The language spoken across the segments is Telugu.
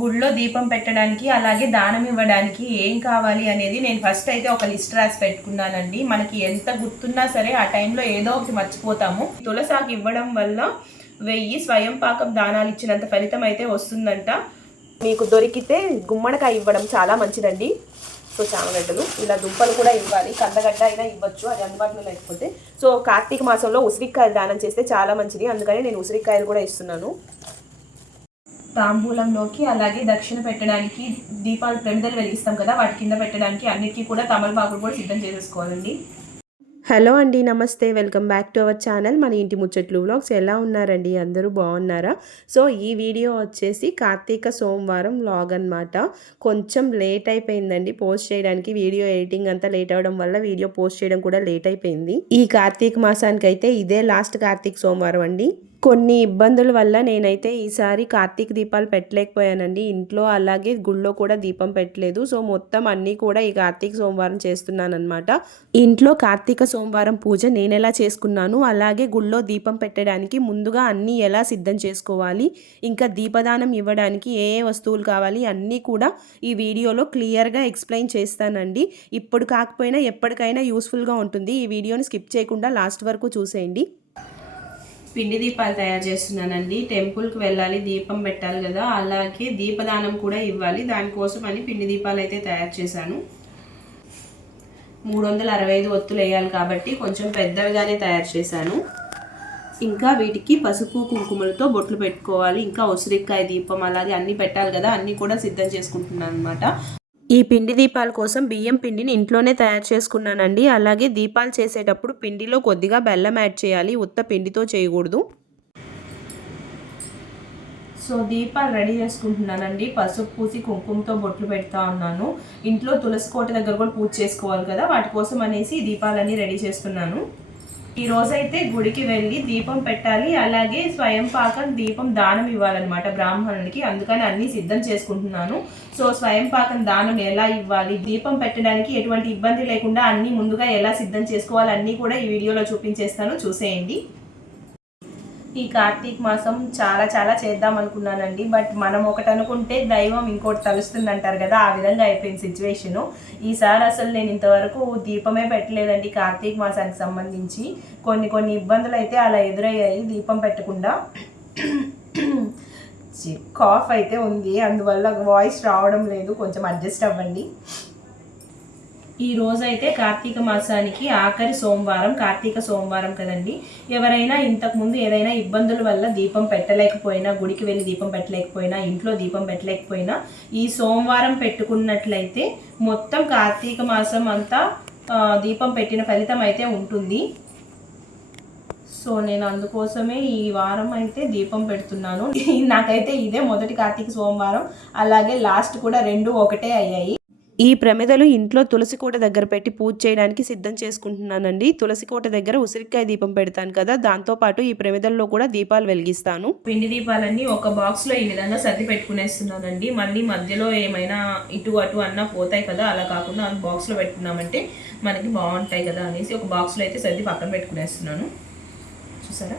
గుడిలో దీపం పెట్టడానికి అలాగే దానం ఇవ్వడానికి ఏం కావాలి అనేది నేను ఫస్ట్ అయితే ఒక లిస్ట్ రాసి పెట్టుకున్నానండి. మనకి ఎంత గుర్తున్నా సరే ఆ టైంలో ఏదో ఒకటి మర్చిపోతాము. తులసాకు ఇవ్వడం వల్ల 1000 స్వయం పాకం దానాలు ఇచ్చినంత ఫలితం అయితే వస్తుందంట. మీకు దొరికితే గుమ్మడికాయ ఇవ్వడం చాలా మంచిదండి. సో చామగడ్డలు ఇలా దుంపలు కూడా ఇవ్వాలి, కందగడ్డ అయినా ఇవ్వచ్చు, అది అందుబాటులో లేకపోతే. సో కార్తీక మాసంలో ఉసిరికాయలు దానం చేస్తే చాలా మంచిది, అందుకని నేను ఉసిరికాయలు కూడా ఇస్తున్నాను. తాంబూలంలోకి అలాగే దక్షిణ పెట్టడానికి దీపాలు ప్రమిదలు వెలిగిస్తాం కదా, వాటి కింద పెట్టడానికి అన్నిటికీ కూడా తమలపాకులు కూడా సిద్ధం చేసేసుకోవాలండి. హలో అండి, నమస్తే, welcome back to our channel మన ఇంటి ముచ్చట్లు వ్లాగ్స్. ఎలా ఉన్నారండి? అందరూ బాగున్నారా? సో ఈ వీడియో వచ్చేసి కార్తీక సోమవారం వ్లాగ్ అనమాట. కొంచెం లేట్ అయిపోయిందండి పోస్ట్ చేయడానికి. వీడియో ఎడిటింగ్ అంతా లేట్ అవ్వడం వల్ల వీడియో పోస్ట్ చేయడం కూడా లేట్ అయిపోయింది. ఈ కార్తీక మాసానికి అయితే ఇదే లాస్ట్ కార్తీక సోమవారం అండి. కొన్ని ఇబ్బందుల వల్ల నేనైతే ఈసారి కార్తీక దీపాలు పెట్టలేకపోయానండి. ఇంట్లో అలాగే గుళ్ళో కూడా దీపం పెట్టలేదు. సో మొత్తం అన్నీ కూడా ఈ కార్తీక సోమవారం చేస్తున్నాను అనమాట. ఇంట్లో కార్తీక సోమవారం పూజ నేను ఎలా చేసుకున్నాను, అలాగే గుళ్ళో దీపం పెట్టడానికి ముందుగా అన్నీ ఎలా సిద్ధం చేసుకోవాలి, ఇంకా దీపదానం ఇవ్వడానికి ఏ ఏ వస్తువులు కావాలి అన్నీ కూడా ఈ వీడియోలో క్లియర్గా ఎక్స్ప్లెయిన్ చేస్తానండి. ఇప్పుడు కాకపోయినా ఎప్పటికైనా యూస్ఫుల్గా ఉంటుంది. ఈ వీడియోని స్కిప్ చేయకుండా లాస్ట్ వరకు చూసేయండి. పిండి దీపాలు తయారు చేస్తున్నానండి. టెంపుల్కి వెళ్ళాలి, దీపం పెట్టాలి కదా, అలాగే దీపదానం కూడా ఇవ్వాలి. దానికోసం అని పిండి దీపాలు అయితే తయారు చేశాను. 365 ఒత్తులు వేయాలి కాబట్టి కొంచెం పెద్దవిగానే తయారు చేశాను. ఇంకా వీటికి పసుపు కుంకుమలతో బొట్లు పెట్టుకోవాలి. ఇంకా ఉసిరికాయ దీపం అలాగే అన్నీ పెట్టాలి కదా, అన్నీ కూడా సిద్ధం చేసుకుంటున్నాను అనమాట. ఈ పిండి దీపాల కోసం బియ్యం పిండిని ఇంట్లోనే తయారు చేసుకున్నానండి. అలాగే దీపాలు చేసేటప్పుడు పిండిలో కొద్దిగా బెల్లం యాడ్ చేయాలి, ఉత్త పిండితో చేయకూడదు. సో దీపాలు రెడీ చేసుకుంటున్నానండి. పసుపు పూసి కుంకుమతో బొట్లు పెడతా ఉన్నాను. ఇంట్లో తులసి కోట దగ్గర కూడా పూజ చేసుకోవాలి కదా, వాటి కోసం అనేసి దీపాలన్నీ రెడీ చేస్తున్నాను. ఈ రోజైతే గుడికి వెళ్ళి దీపం పెట్టాలి, అలాగే స్వయం పాకం దీపం దానం ఇవ్వాలన్నమాట బ్రాహ్మణునికి. అందుకని అన్నీ సిద్ధం చేసుకుంటున్నాను. సో స్వయం పాకం దానం ఎలా ఇవ్వాలి, దీపం పెట్టడానికి ఎటువంటి ఇబ్బంది లేకుండా అన్నీ ముందుగా ఎలా సిద్ధం చేసుకోవాలి అన్నీ కూడా ఈ వీడియోలో చూపించేస్తాను, చూసేయండి. ఈ కార్తీక మాసం చాలా చాలా చేద్దాం అనుకున్నానండి. బట్ మనం ఒకటి అనుకుంటే దైవం ఇంకోటి తలుస్తుంది అంటారు కదా, ఆ విధంగా అయిపోయింది సిచ్యువేషను. ఈసారి అసలు నేను ఇంతవరకు దీపమే పెట్టలేదండి కార్తీక మాసానికి సంబంధించి. కొన్ని ఇబ్బందులు అయితే అలా ఎదురయ్యాయి దీపం పెట్టకుండా. కాఫ్ అయితే ఉంది, అందువల్ల వాయిస్ రావడం లేదు, కొంచెం అడ్జస్ట్ అవ్వండి. ఈ రోజైతే కార్తీక మాసానికి ఆఖరి సోమవారం, కార్తీక సోమవారం కదండి. ఎవరైనా ఇంతకుముందు ఏదైనా ఇబ్బందుల వల్ల దీపం పెట్టలేకపోయినా, గుడికి వెళ్ళి దీపం పెట్టలేకపోయినా, ఇంట్లో దీపం పెట్టలేకపోయినా ఈ సోమవారం పెట్టుకున్నట్లయితే మొత్తం కార్తీక మాసం అంతా దీపం పెట్టిన ఫలితం అయితే ఉంటుంది. సో నేను అందుకోసమే ఈ వారం అయితే దీపం పెడుతున్నాను. నాకైతే ఇదే మొదటి కార్తీక సోమవారం, అలాగే లాస్ట్ కూడా 2 ఒకటే అయ్యాయి. ఈ ప్రమిదలు ఇంట్లో తులసి కోట దగ్గర పెట్టి పూజ చేయడానికి సిద్ధం చేసుకుంటున్నానండి. తులసి కోట దగ్గర ఉసిరికాయ దీపం పెడతాను కదా, దాంతోపాటు ఈ ప్రమిదల్లో కూడా దీపాలు వెలిగిస్తాను. పిండి దీపాలన్నీ ఒక బాక్స్లో ఈ విధంగా సర్ది పెట్టుకునేస్తున్నానండి. మళ్ళీ మధ్యలో ఏమైనా ఇటు అటు అన్నా పోతాయి కదా, అలా కాకుండా బాక్స్లో పెట్టుకున్నామంటే మనకి బాగుంటాయి కదా అనేసి ఒక బాక్స్లో అయితే సర్ది పక్కన పెట్టుకునేస్తున్నాను. చూసారా?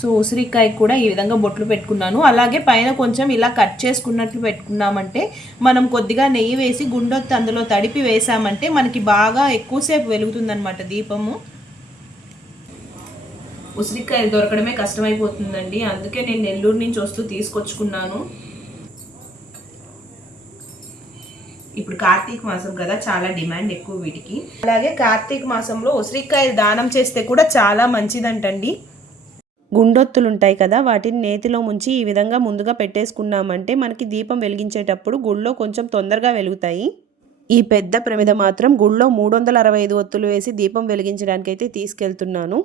సో ఉసిరికాయ కూడా ఈ విధంగా బొట్లు పెట్టుకున్నాను. అలాగే పైన కొంచెం ఇలా కట్ చేసుకున్నట్లు పెట్టుకున్నామంటే మనం కొద్దిగా నెయ్యి వేసి గుండొత్తి అందులో తడిపి వేసామంటే మనకి బాగా ఎక్కువసేపు వెలుగుతుందన్నమాట దీపము. ఉసిరికాయ దొరకడమే కష్టమైపోతుందండి, అందుకే నేను నెల్లూరు నుంచి వస్తూ తీసుకొచ్చుకున్నాను. ఇప్పుడు కార్తీక మాసం కదా, చాలా డిమాండ్ ఎక్కువ వీటికి. అలాగే కార్తీక మాసంలో ఉసిరికాయ దానం చేస్తే కూడా చాలా మంచిదంటండి. గుండొత్తులు ఉంటాయి కదా, వాటిని నేతిలో ముంచి ఈ విధంగా ముందుగా పెట్టేసుకున్నామంటే మనకి దీపం వెలిగించేటప్పుడు గుళ్ళో కొంచెం తొందరగా వెలుగుతాయి. ఈ పెద్ద ప్రమిద మాత్రం గుళ్ళో 365 ఒత్తులు వేసి దీపం వెలిగించడానికి అయితే తీసుకెళ్తున్నాను.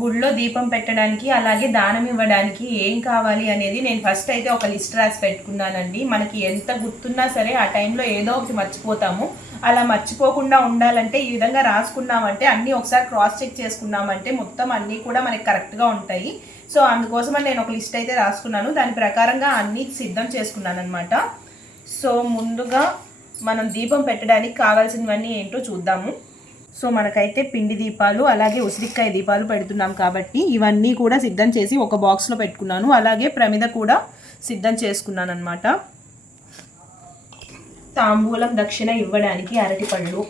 గుడిలో దీపం పెట్టడానికి అలాగే దానం ఇవ్వడానికి ఏం కావాలి అనేది నేను ఫస్ట్ అయితే ఒక లిస్ట్ రాసి పెట్టుకున్నానండి. మనకి ఎంత గుర్తున్నా సరే ఆ టైంలో ఏదో ఒకటి మర్చిపోతాము. అలా మర్చిపోకుండా ఉండాలంటే ఈ విధంగా రాసుకున్నామంటే అన్నీ ఒకసారి క్రాస్ చెక్ చేసుకున్నామంటే మొత్తం అన్నీ కూడా మనకి కరెక్ట్గా ఉంటాయి. సో అందుకోసమని నేను ఒక లిస్ట్ అయితే రాసుకున్నాను, దాని ప్రకారంగా అన్నీ సిద్ధం చేసుకున్నాను అనమాట. సో ముందుగా మనం దీపం పెట్టడానికి కావాల్సినవన్నీ ఏంటో చూద్దాము. సో మనకైతే పిండి దీపాలు అలాగే ఉసిరికాయ దీపాలు పెడుతున్నాం కాబట్టి ఇవన్నీ కూడా సిద్ధం చేసి ఒక బాక్స్లో పెట్టుకున్నాను. అలాగే ప్రమిద కూడా సిద్ధం చేసుకున్నాను అనమాట. తాంబూలం దక్షిణ ఇవ్వడానికి అరటిపళ్ళు,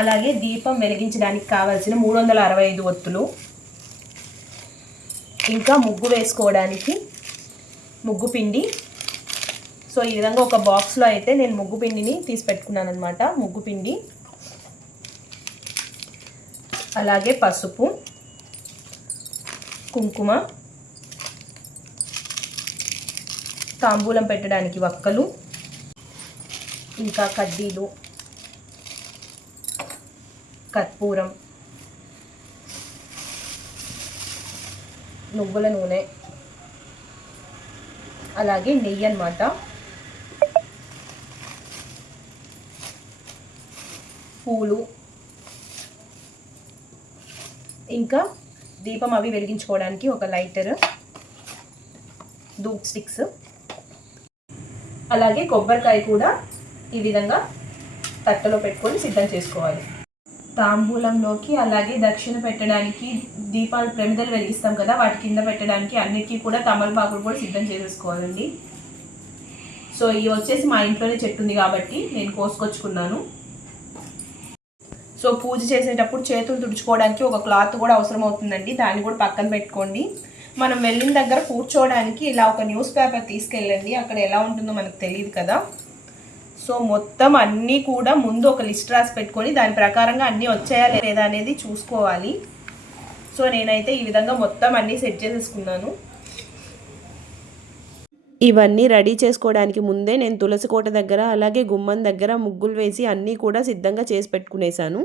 అలాగే దీపం వెలిగించడానికి కావాల్సిన 365 ఒత్తులు, ఇంకా ముగ్గు వేసుకోవడానికి ముగ్గు పిండి. సో ఈ విధంగా ఒక బాక్స్లో అయితే నేను ముగ్గు పిండిని తీసి పెట్టుకున్నాను అనమాట. ముగ్గు పిండి, అలాగే పసుపు, కుంకుమ, తాంబూలం పెట్టడానికి వక్కలు, ఇంకా కడ్డీలు, కర్పూరం, నువ్వుల నూనె, అలాగే నెయ్యి అన్నమాట. పూలు, ఇంకా దీపం అవి వెలిగించుకోవడానికి ఒక లైటర్, ధూప్ స్టిక్స్, అలాగే కొబ్బరికాయ కూడా ఈ విధంగా తట్టలో పెట్టుకొని సిద్ధం చేసుకోవాలి. తాంబూలంలోకి అలాగే దక్షిణ పెట్టడానికి దీపాలు ప్రమిదలు వెలిగిస్తాం కదా, వాటి కింద పెట్టడానికి అన్నిటికీ కూడా తమలపాకులు కూడా సిద్ధం చేసేసుకోవాలండి. సో ఇవి వచ్చేసి మా ఇంట్లోనే చెట్టు ఉంది కాబట్టి నేను కోసుకొచ్చుకున్నాను. సో పూజ చేసేటప్పుడు చేతులు తుడుచుకోవడానికి ఒక క్లాత్ కూడా అవసరం అవుతుందండి, దాన్ని కూడా పక్కన పెట్టుకోండి. మనం వెళ్ళిన దగ్గర కూర్చోవడానికి ఇలా ఒక న్యూస్ పేపర్ తీసుకెళ్ళండి, అక్కడ ఎలా ఉంటుందో మనకు తెలియదు కదా. సో మొత్తం అన్నీ కూడా ముందు ఒక లిస్ట్ రాసి పెట్టుకొని దాని ప్రకారంగా అన్నీ వచ్చాయా లేదా అనేది చూసుకోవాలి. సో నేనైతే ఈ విధంగా మొత్తం అన్నీ సెట్ చేసేసుకున్నాను. ఇవన్నీ రెడీ చేసుకోవడానికి ముందే నేను తులసి కోట దగ్గర అలాగే గుమ్మం దగ్గర ముగ్గులు వేసి అన్నీ కూడా సిద్ధంగా చేసి పెట్టుకునేసాను.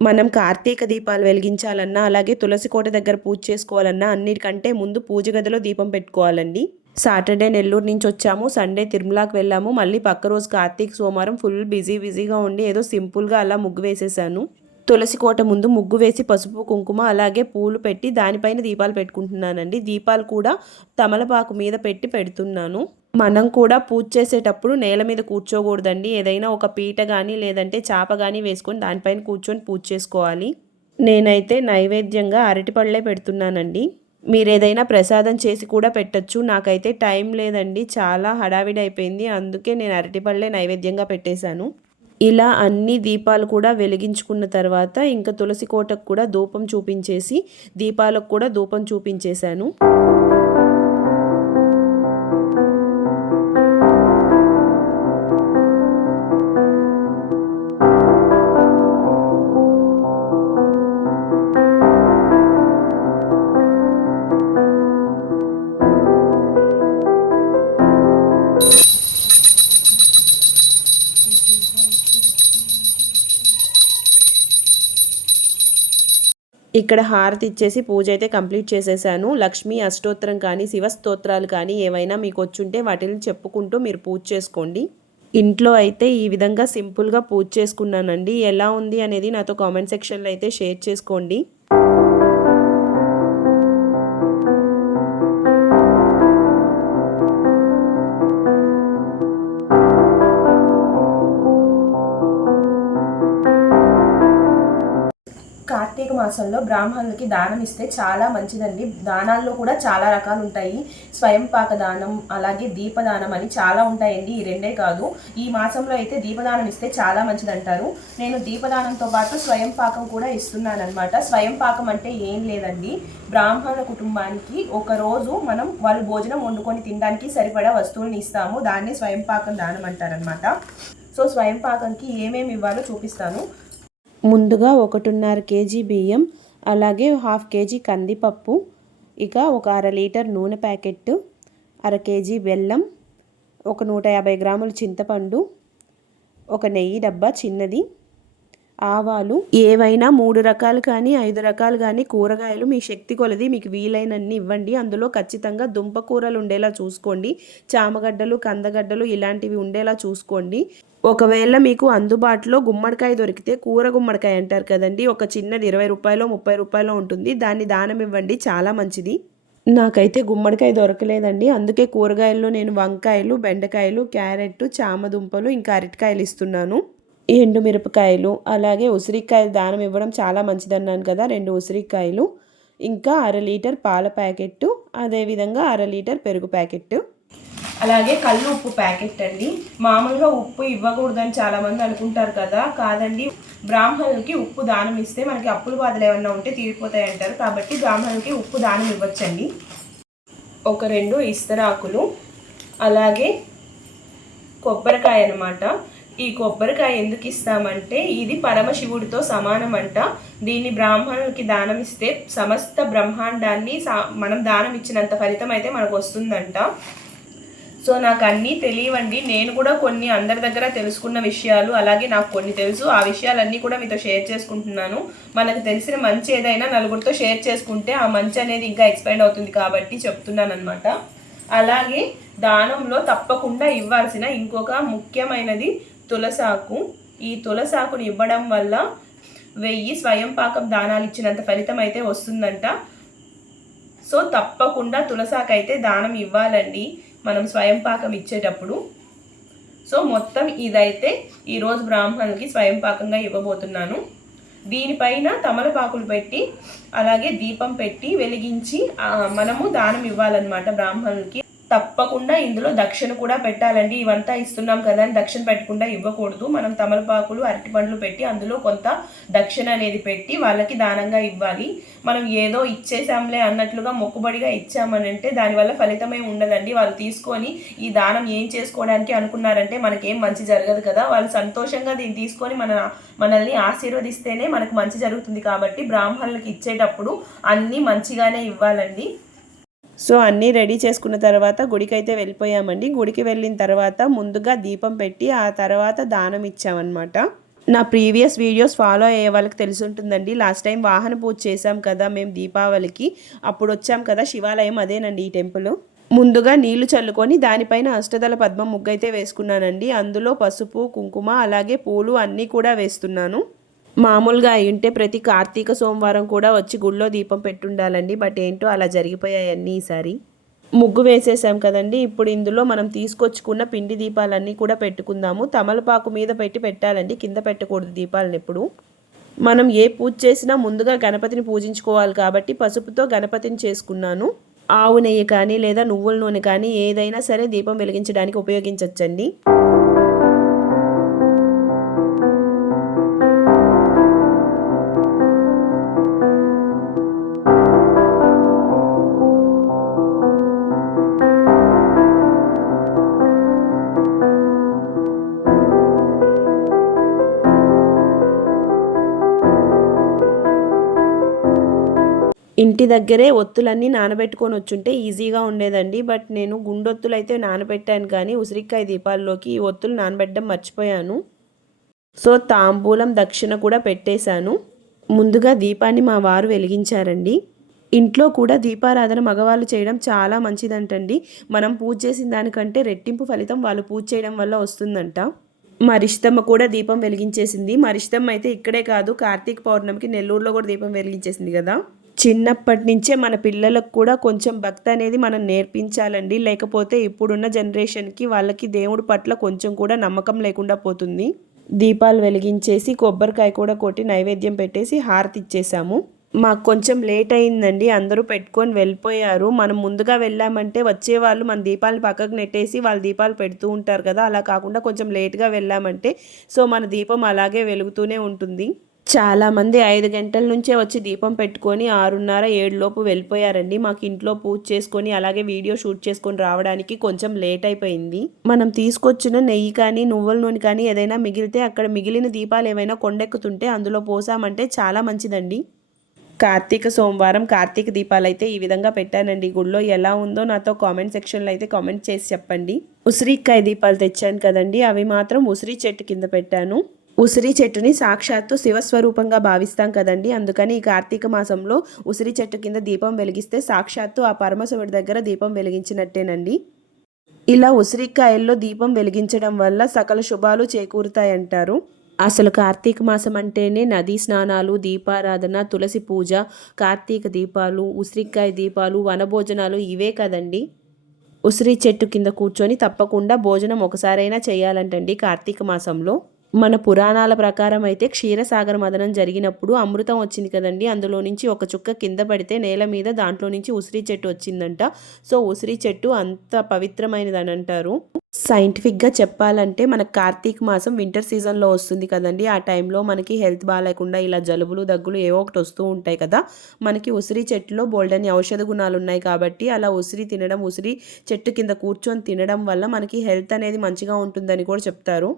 మనం కార్తీక దీపాలు వెలిగించాలన్నా అలాగే తులసి కోట దగ్గర పూజ చేసుకోవాలన్నా అన్నిటికంటే ముందు పూజ గదిలో దీపం పెట్టుకోవాలండి. సాటర్డే నెల్లూరు నుంచి వచ్చాము, సండే తిరుమలకి వెళ్ళాము. మళ్ళీ పక్క రోజు కార్తీక సోమవారం ఫుల్ బిజీగా ఉండి ఏదో సింపుల్గా అలా ముగ్గు వేసేసాను. తులసి కోట ముందు ముగ్గు వేసి పసుపు కుంకుమ అలాగే పూలు పెట్టి దానిపైన దీపాలు పెట్టుకుంటున్నానండి. దీపాలు కూడా తమలపాకు మీద పెడుతున్నాను. మనం కూడా పూజ చేసేటప్పుడు నేల మీద కూర్చోకూడదండి, ఏదైనా ఒక పీట కానీ లేదంటే చాప కానీ వేసుకొని దానిపైన కూర్చొని పూజ చేసుకోవాలి. నేనైతే నైవేద్యంగా అరటిపళ్ళే పెడుతున్నానండి. మీరు ఏదైనా ప్రసాదం చేసి కూడా పెట్టచ్చు. నాకైతే టైం లేదండి, చాలా హడావిడి అయిపోయింది, అందుకే నేను అరటిపళ్ళే నైవేద్యంగా పెట్టేశాను. ఇలా అన్ని దీపాలు కూడా వెలిగించుకున్న తర్వాత ఇంకా తులసి కోటకు కూడా ధూపం చూపించేసి దీపాలకు కూడా ధూపం చూపించేశాను. ఇక్కడ హారతి ఇచ్చేసి పూజ అయితే కంప్లీట్ చేసేసాను. లక్ష్మీ అష్టోత్తరం కానీ శివ స్తోత్రాలు కానీ ఏవైనా మీకు వచ్చుంటే వాటిని చెప్పుకుంటూ మీరు పూజ చేసుకోండి. ఇంట్లో అయితే ఈ విధంగా సింపుల్గా పూజ చేసుకున్నానండి. ఎలా ఉంది అనేది నాతో కామెంట్ సెక్షన్లో అయితే షేర్ చేసుకోండి. కార్తీక మాసంలో బ్రాహ్మణులకి దానం ఇస్తే చాలా మంచిదండి. దానాల్లో కూడా చాలా రకాలు ఉంటాయి. స్వయం పాక దానం అలాగే దీపదానం అని చాలా ఉంటాయండి, ఈ రెండే కాదు. ఈ మాసంలో అయితే దీపదానం ఇస్తే చాలా మంచిది అంటారు. నేను దీపదానంతో పాటు స్వయం పాకం కూడా ఇస్తున్నాను అనమాట. స్వయం పాకం అంటే ఏం లేదండి, బ్రాహ్మణ కుటుంబానికి ఒక రోజు మనం వాళ్ళు భోజనం వండుకొని తినడానికి సరిపడా వస్తువులను ఇస్తాము, దాన్ని స్వయం పాకం దానం అంటారనమాట. సో స్వయం పాకంకి ఏమేమి ఇవ్వాలో చూపిస్తాను. ముందుగా 1.5 కేజీ బియ్యం, అలాగే 1/2 కేజీ కందిపప్పు, ఇక ఒక 1/2 లీటర్ నూనె ప్యాకెట్, 1/2 కేజీ బెల్లం, ఒక 150 గ్రాముల చింతపండు, ఒక నెయ్యి డబ్బా చిన్నది, ఆవాలు, ఏవైనా 3 రకాలు కానీ 5 రకాలు కానీ కూరగాయలు మీ శక్తి కొలది మీకు వీలైనన్ని ఇవ్వండి. అందులో ఖచ్చితంగా దుంప కూరలు ఉండేలా చూసుకోండి, చామగడ్డలు కందగడ్డలు ఇలాంటివి ఉండేలా చూసుకోండి. ఒకవేళ మీకు అందుబాటులో గుమ్మడికాయ దొరికితే కూర గుమ్మడికాయ అంటారు కదండి, ఒక చిన్నది 20 రూపాయలు 30 రూపాయలు ఉంటుంది, దాన్ని దానం ఇవ్వండి, చాలా మంచిది. నాకైతే గుమ్మడికాయ దొరకలేదండి, అందుకే కూరగాయల్లో నేను వంకాయలు బెండకాయలు క్యారెట్ చామదుంపలు ఇంకా అరటికాయలు ఇస్తున్నాను. ఎండు మిరపకాయలు, అలాగే ఉసిరికాయలు దానం ఇవ్వడం చాలా మంచిదన్నాను కదా, 2 ఉసిరికాయలు, ఇంకా 1/2 లీటర్ పాల ప్యాకెట్టు, అదేవిధంగా 1/2 లీటర్ పెరుగు ప్యాకెట్టు, అలాగే కళ్ళు ఉప్పు ప్యాకెట్ అండి. మామూలుగా ఉప్పు ఇవ్వకూడదని చాలామంది అనుకుంటారు కదా, కాదండి. బ్రాహ్మణులకి ఉప్పు దానం ఇస్తే మనకి అప్పుల బాధలు ఏమన్నా ఉంటే తీరిపోతాయి అంటారు. కాబట్టి బ్రాహ్మణులకి ఉప్పు దానం ఇవ్వచ్చండి. ఒక 2 ఇస్తరాకులు, అలాగే కొబ్బరికాయ అన్నమాట. ఈ కొబ్బరికాయ ఎందుకు ఇస్తామంటే ఇది పరమశివుడితో సమానం అంట. దీన్ని బ్రాహ్మణులకి దానం ఇస్తే సమస్త బ్రహ్మాండాన్ని మనం దానం ఇచ్చినంత ఫలితం అయితే మనకు వస్తుందంట. సో నాకు అన్నీ తెలియవండి. నేను కూడా కొన్ని అందరి దగ్గర తెలుసుకున్న విషయాలు, అలాగే నాకు కొన్ని తెలుసు. ఆ విషయాలన్నీ కూడా మీతో షేర్ చేసుకుంటున్నాను. మనకు తెలిసిన మంచి ఏదైనా నలుగురితో షేర్ చేసుకుంటే ఆ మంచి అనేది ఇంకా ఎక్స్పాండ్ అవుతుంది కాబట్టి చెప్తున్నాను అనమాట. అలాగే దానంలో తప్పకుండా ఇవ్వాల్సిన ఇంకొక ముఖ్యమైనది తులసాకు. ఈ తులసాకుని ఇవ్వడం వల్ల 1000 స్వయం పాకం దానాలు ఇచ్చినంత ఫలితం అయితే వస్తుందంట. సో తప్పకుండా తులసాకు అయితే దానం ఇవ్వాలండి మనం స్వయం పాకం ఇచ్చేటప్పుడు. సో మొత్తం ఇదైతే ఈరోజు బ్రాహ్మణులకి స్వయం పాకంగా ఇవ్వబోతున్నాను. దీనిపైన తమలపాకులు పెట్టి అలాగే దీపం పెట్టి వెలిగించి మనము దానం ఇవ్వాలన్నమాట బ్రాహ్మణులకి. తప్పకుండా ఇందులో దక్షిణ కూడా పెట్టాలండి. ఇవంతా ఇస్తున్నాం కదా అని దక్షిణ పెట్టకుండా ఇవ్వకూడదు. మనం తమలపాకులు, అరటిపండ్లు పెట్టి అందులో కొంత దక్షిణ అనేది పెట్టి వాళ్ళకి దానంగా ఇవ్వాలి. మనం ఏదో ఇచ్చేసాంలే అన్నట్లుగా మొక్కుబడిగా ఇచ్చామనంటే దానివల్ల ఫలితమే ఉండదండి. వాళ్ళు తీసుకొని ఈ దానం ఏం చేసుకోవడానికి అనుకున్నారంటే మనకేం మంచి జరగదు కదా. వాళ్ళు సంతోషంగా దీన్ని తీసుకొని మనల్ని ఆశీర్వదిస్తేనే మనకు మంచి జరుగుతుంది. కాబట్టి బ్రాహ్మణులకు ఇచ్చేటప్పుడు అన్నీ మంచిగానే ఇవ్వాలండి. సో అన్నీ రెడీ చేసుకున్న తర్వాత గుడికి అయితే వెళ్ళిపోయామండి. గుడికి వెళ్ళిన తర్వాత ముందుగా దీపం పెట్టి ఆ తర్వాత దానం ఇచ్చామన్నమాట. నా ప్రీవియస్ వీడియోస్ ఫాలో అయ్యే వాళ్ళకి తెలిసి ఉంటుందండి. లాస్ట్ టైం వాహన పూజ చేసాం కదా మేము దీపావళికి, అప్పుడు వచ్చాం కదా శివాలయం, అదేనండి ఈ టెంపుల్. ముందుగా నీళ్లు చల్లుకొని దానిపైన అష్టదళ పద్మం ముగ్గు అయితే వేసుకున్నానండి. అందులో పసుపు, కుంకుమ, అలాగే పూలు అన్నీ కూడా వేస్తున్నాను. మామూలుగా అయ్యుంటే ప్రతి కార్తీక సోమవారం కూడా వచ్చి గుళ్ళో దీపం పెట్టుండాలండి. బట్ ఏంటో అలా జరిగిపోయాయన్నీ ఈసారి. ముగ్గు వేసేసాం కదండి. ఇప్పుడు ఇందులో మనం తీసుకొచ్చుకున్న పిండి దీపాలన్నీ కూడా పెట్టుకుందాము. తమలపాకు మీద పెట్టాలండి, కింద పెట్టకూడదు దీపాలను ఎప్పుడు. మనం ఏ పూజ చేసినా ముందుగా గణపతిని పూజించుకోవాలి కాబట్టి పసుపుతో గణపతిని చేసుకున్నాను. ఆవు నెయ్యి కానీ లేదా నువ్వుల నూనె కానీ ఏదైనా సరే దీపం వెలిగించడానికి ఉపయోగించవచ్చండి. ఇంటి దగ్గరే ఒత్తులన్నీ నానబెట్టుకొని వచ్చుంటే ఈజీగా ఉండేదండి. బట్ నేను గుండొత్తులు అయితే నానబెట్టాను కానీ ఉసిరికాయ దీపాల్లోకి ఈ ఒత్తులు నానబెట్టడం మర్చిపోయాను. సో తాంబూలం దక్షిణ కూడా పెట్టేశాను. ముందుగా దీపాన్ని మా వారు వెలిగించారండి. ఇంట్లో కూడా దీపారాధన మగవాళ్ళు చేయడం చాలా మంచిదంటండి. మనం పూజ చేసిన దానికంటే రెట్టింపు ఫలితం వాళ్ళు పూజ చేయడం వల్ల వస్తుందంట. మరిష్టమ్మ కూడా దీపం వెలిగించేసింది. మరిష్టమ్మ అయితే ఇక్కడే కాదు, కార్తీక పౌర్ణమికి నెల్లూరులో కూడా దీపం వెలిగించేసింది కదా. చిన్నప్పటి నుంచే మన పిల్లలకు కూడా కొంచెం భక్తి అనేది మనం నేర్పించాలండి. లేకపోతే ఇప్పుడున్న జనరేషన్కి వాళ్ళకి దేవుడి పట్ల కొంచెం కూడా నమ్మకం లేకుండా పోతుంది. దీపాలు వెలిగించేసి కొబ్బరికాయ కూడా కొట్టి నైవేద్యం పెట్టేసి హారతి ఇచ్చేసాము. మాకు కొంచెం లేట్ అయిందండి. అందరూ పెట్టుకొని వెళ్ళిపోయారు. మనం ముందుగా వెళ్ళామంటే వచ్చేవాళ్ళు మన దీపాలను పక్కకు నెట్టేసి వాళ్ళ దీపాలు పెడుతూ ఉంటారు కదా. అలా కాకుండా కొంచెం లేట్గా వెళ్ళామంటే సో మన దీపం అలాగే వెలుగుతూనే ఉంటుంది. చాలామంది 5 గంటల నుంచే వచ్చి దీపం పెట్టుకొని 6:30, 7 లోపు వెళ్ళిపోయారండి. మాకు ఇంట్లో పూజ చేసుకొని అలాగే వీడియో షూట్ చేసుకొని రావడానికి కొంచెం లేట్ అయిపోయింది. మనం తీసుకొచ్చిన నెయ్యి కానీ నువ్వుల నూనె కానీ ఏదైనా మిగిలితే అక్కడ మిగిలిన దీపాలు ఏమైనా కొండెక్కుతుంటే అందులో పోసామంటే చాలా మంచిదండి. కార్తీక సోమవారం కార్తీక దీపాలు అయితే ఈ విధంగా పెట్టానండి. గుళ్ళో ఎలా ఉందో నాతో కామెంట్ సెక్షన్లో అయితే కామెంట్ చేసి చెప్పండి. ఉసిరికాయ దీపాలు తెచ్చాను కదండి, అవి మాత్రం ఉసిరి చెట్టు కింద పెట్టాను. ఉసిరి చెట్టుని సాక్షాత్తు శివస్వరూపంగా భావిస్తాం కదండి. అందుకని ఈ కార్తీక మాసంలో ఉసిరి చెట్టు కింద దీపం వెలిగిస్తే సాక్షాత్తు ఆ పరమశివుడి దగ్గర దీపం వెలిగించినట్టేనండి. ఇలా ఉసిరికాయల్లో దీపం వెలిగించడం వల్ల సకల శుభాలు చేకూరుతాయంటారు. అసలు కార్తీక మాసం అంటేనే నదీ స్నానాలు, దీపారాధన, తులసి పూజ, కార్తీక దీపాలు, ఉసిరికాయ దీపాలు, వనభోజనాలు ఇవే కదండి. ఉసిరి చెట్టు కింద కూర్చొని తప్పకుండా భోజనం ఒకసారైనా చేయాలంటండి కార్తీక మాసంలో. మన పురాణాల ప్రకారం అయితే క్షీరసాగర మదనం జరిగినప్పుడు అమృతం వచ్చింది కదండి, అందులో నుంచి ఒక చుక్క కింద పడితే నేల మీద దాంట్లో నుంచి ఉసిరి చెట్టు వచ్చిందంట. సో ఉసిరి చెట్టు అంత పవిత్రమైనదని అంటారు. సైంటిఫిక్గా చెప్పాలంటే మనకు కార్తీక మాసం వింటర్ సీజన్లో వస్తుంది కదండి, ఆ టైంలో మనకి హెల్త్ బాగాలేకుండా ఇలా జలుబులు దగ్గులు ఏవో ఒకటి వస్తూ ఉంటాయి కదా, మనకి ఉసిరి చెట్టులో బోల్డని ఔషధ గుణాలు ఉన్నాయి కాబట్టి అలా ఉసిరి తినడం, ఉసిరి చెట్టు కింద కూర్చొని తినడం వల్ల మనకి హెల్త్ అనేది మంచిగా ఉంటుందని కూడా చెప్తారు.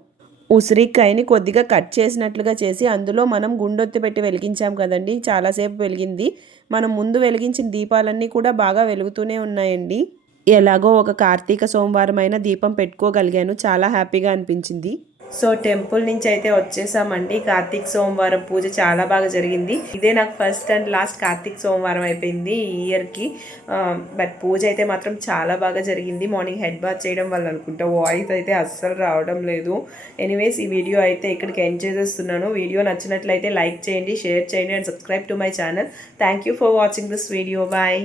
ఉసిరికాయని కొద్దిగా కట్ చేసినట్లుగా చేసి అందులో మనం గుండొత్తి పెట్టి వెలిగించాం కదండి, చాలాసేపు వెలిగింది. మనం ముందు వెలిగించిన దీపాలన్నీ కూడా బాగా వెలుగుతూనే ఉన్నాయండి. ఎలాగో ఒక కార్తీక సోమవారం అయినా దీపం పెట్టుకోగలిగాను, చాలా హ్యాపీగా అనిపించింది. సో టెంపుల్ నుంచి అయితే వచ్చేసామండి. కార్తీక సోమవారం పూజ చాలా బాగా జరిగింది. ఇదే నాకు ఫస్ట్ అండ్ లాస్ట్ కార్తీక సోమవారం అయిపోయింది ఈ ఇయర్కి. బట్ పూజ అయితే మాత్రం చాలా బాగా జరిగింది. మార్నింగ్ హెడ్ బాత్ చేయడం వల్ల అనుకుంటా వాయిస్ అయితే అస్సలు రావడం లేదు. ఎనీవేస్ ఈ వీడియో అయితే ఇక్కడికి ఎండ్ చేసేస్తున్నాను. వీడియో నచ్చినట్లయితే లైక్ చేయండి, షేర్ చేయండి and subscribe to my channel. Thank you for watching this video. Bye.